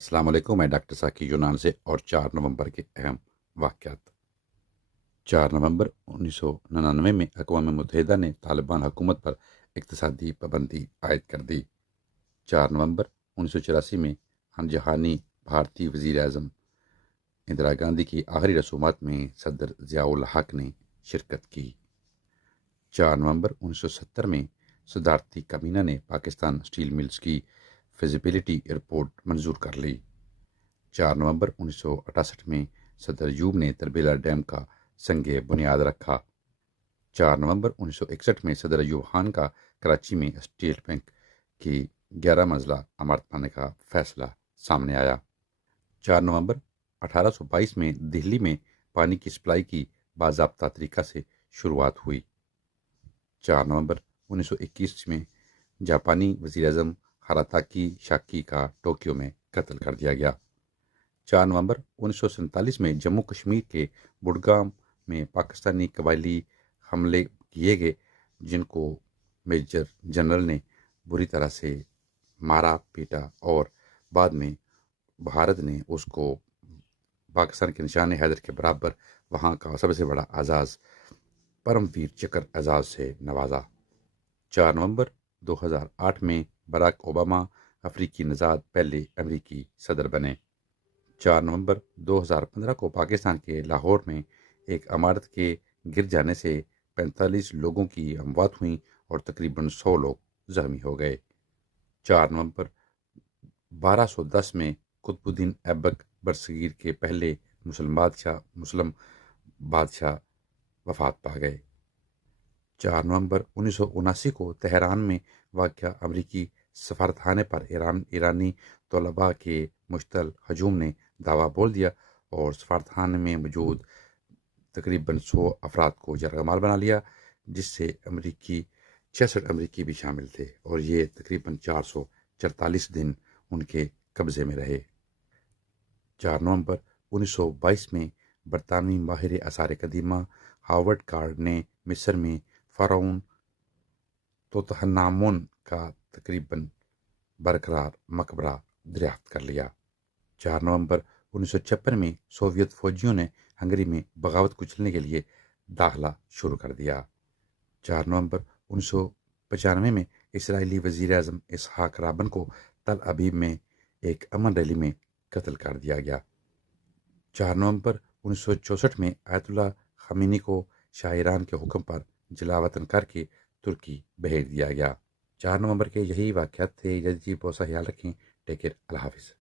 السلام علیکم، میں ڈاکٹر ساکی یونان سے اور 4 نومبر کے اہم واقعات۔ 4 نومبر 1999 میں اقوام متحدہ نے طالبان حکومت پر اقتصادی پابندی عائد کر دی۔ 4 نومبر 1984 میں ہم جہانی بھارتی وزیر اعظم اندرا گاندھی کی آخری رسومات میں صدر ضیاء الحق نے شرکت کی۔ 4 نومبر 1970 میں صدارتی کابینہ نے پاکستان اسٹیل ملز کی فیزیبلٹی رپورٹ منظور کر لی۔ 4 نومبر 1968 میں صدر ایوب نے تربیلا ڈیم کا سنگ بنیاد رکھا۔ 4 نومبر 1961 میں صدر ایوب خان کا کراچی میں اسٹیٹ بینک کی 11 منزلہ عمارت بنانے کا فیصلہ سامنے آیا۔ 4 نومبر 1822 میں دہلی میں پانی کی سپلائی کی باضابطہ طریقہ سے شروعات ہوئی۔ 4 نومبر 1921 میں جاپانی وزیر اعظم ہراتاکی شاکی کا ٹوکیو میں قتل کر دیا گیا۔ 4 نومبر 1947 میں جموں کشمیر کے بڈگام میں پاکستانی قبائلی حملے کیے گئے، جن کو میجر جنرل نے بری طرح سے مارا پیٹا، اور بعد میں بھارت نے اس کو پاکستان کے نشان حیدر کے برابر وہاں کا سب سے بڑا اعزاز پرم ویر چکر اعزاز سے نوازا۔ 4 نومبر 2008 میں براک اوباما افریقی نژاد پہلے امریکی صدر بنے۔ 4 نومبر 2015 کو پاکستان کے لاہور میں ایک عمارت کے گر جانے سے 45 لوگوں کی اموات ہوئیں اور تقریباً 100 لوگ زخمی ہو گئے۔ 4 نومبر 1210 میں قطب الدین ایبک برصغیر کے پہلے مسلم بادشاہ وفات پا گئے۔ 4 نومبر 1979 کو تہران میں واقع امریکی سفارتخانے پر ایرانی طلباء کے مشتعل ہجوم نے دھاوا بول دیا اور سفارتخانے میں موجود تقریباً 100 افراد کو یرغمال بنا لیا، جس سے 66 امریکی بھی شامل تھے، اور یہ تقریباً 444 دن ان کے قبضے میں رہے۔ 4 نومبر 1922 میں برطانوی ماہر آثار قدیمہ ہاورڈ کارڈ نے مصر میں فرعون توتنخامون کا تقریباً برقرار مقبرہ دریافت کر لیا۔ 4 نومبر 1956 میں سوویت فوجیوں نے ہنگری میں بغاوت کچلنے کے لیے داخلہ شروع کر دیا۔ 4 نومبر 1995 میں اسرائیلی وزیر اعظم اسحاق رابن کو تل ابیب میں ایک امن ریلی میں قتل کر دیا گیا۔ 4 نومبر 1964 میں آیت اللہ خمینی کو شاہ ایران کے حکم پر جلا وطن کر کے ترکی بھیج دیا گیا۔ 4 نومبر کے یہی واقعات تھے۔ بہت سا خیال رکھیں۔ Take care. اللہ حافظ۔